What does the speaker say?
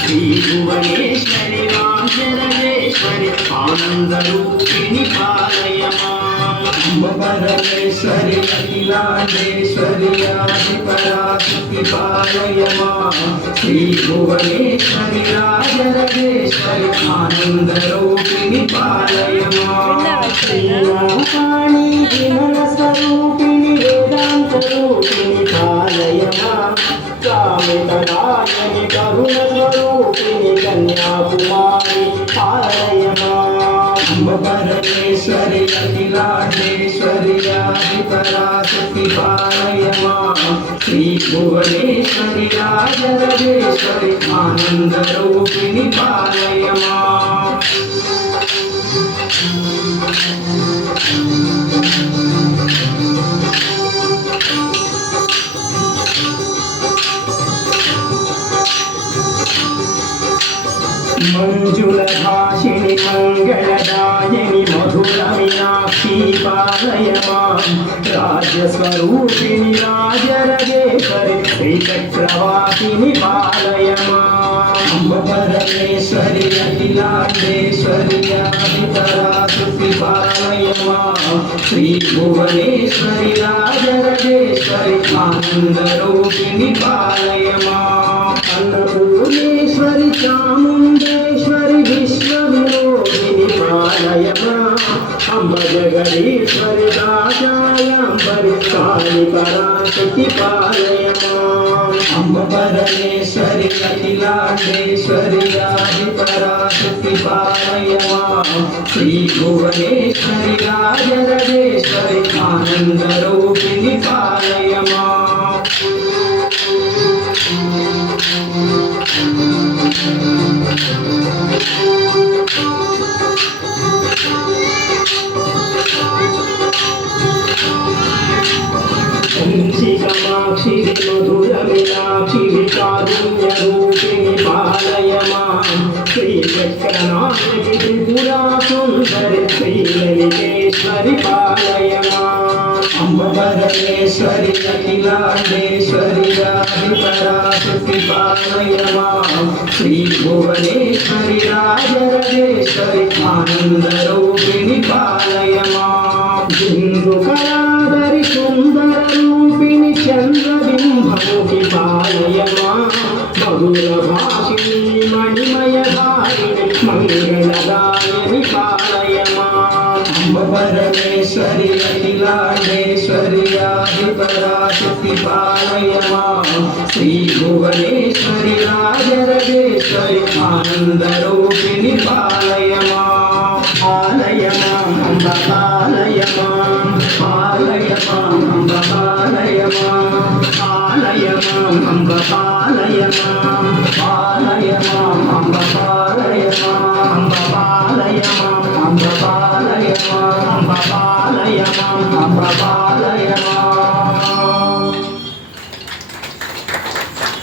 శ్రీ భువనేశ్వరి రాజరాజేశ్వరి ఆనందరూపిణి పాలయమా పరమేశ్వరి అఖిలాండేశ్వరి ఆదిపరాశక్తి పాలయమా శ్రీ భువనేశ్వరి రాజరాజేశ్వరి ఆనందరూపిణి పాలయమా శ్రీరామాణి విమల స్వరూపిణి వేదాంత రూపిణి పాలయమా కామితనాయని కరుణ స్వరూపిణి కన్యాకుమారి పాలయమా పరమేశ్వరి అఖిలాండేశ్వరి ఆదిపరాశక్తి పాలయమా శ్రీ భువనేశ్వరి రాజరాజేశ్వరి ఆనందరూపిణి పాలయమా మంజుల భాషిణి మంగళదాయని మధుర మీనాక్షి పాలయమా రాజస్వరూపిణి రాజరాజేశ్వరి శ్రీచక్రవాసిని పాలయమా పరమేశ్వరి అఖిలాండేశ్వరి ఆదిపరాశక్తి పాలయమా శ్రీ భువనేశ్వరి రాజరాజేశ్వరి ఆనందరూపిణి పాలయమా అన్నపూర్ణేశ్వరి చాముండేశ్వరి విశ్వవినోదిని పాలయమా అంబ జగదీశ్వరి దాచాయంబరి కాళి పరాశక్తి పాలయమా పరమేశ్వరి అఖిలాండేశ్వరి ఆదిపరాశక్తి పాలయమా శ్రీ భువనేశ్వరి రాజరాజేశ్వరి ఆనందరూపిణి పాలయమా కామాక్షి మధుర మీనాక్షి కారుణ్య రూపిణి పాలయమా శ్రీ చక్రనాయకి త్రిపురా సుందరి శ్రీ లలితేశ్వరి పాలయమా పరమేశ్వరి అఖిలాండేశ్వరి ఆదిపరాశక్తి పాలయమా శ్రీ భువనేశ్వరి రాజరాజేశ్వరి ఆనందరూపిణి పాలయమా బిందుకరాదరి సుందర రూపిణి చంద్రబింబముఖి పాలయమా మధుర భాషిణి మణిమయ ధారిణి మంగళదాయని పాలయమా పరమేశ్వరి అఖిలాండేశ్వరి ఆదిపరాశక్తి పాలయమా శ్రీ భువనేశ్వరి రాజరాజేశ్వరి ఆనందరూపిణి పాలయమా పాలయమా అంబ పాలయమా పాలయమా అంబ పాలయమా పాలయమా అంబ పాలయమా పాలయమా అంబ పాలయమా అంబ పాలయమా అంబ పాలయమా అంబ పాలయమా అంబ పాలయమా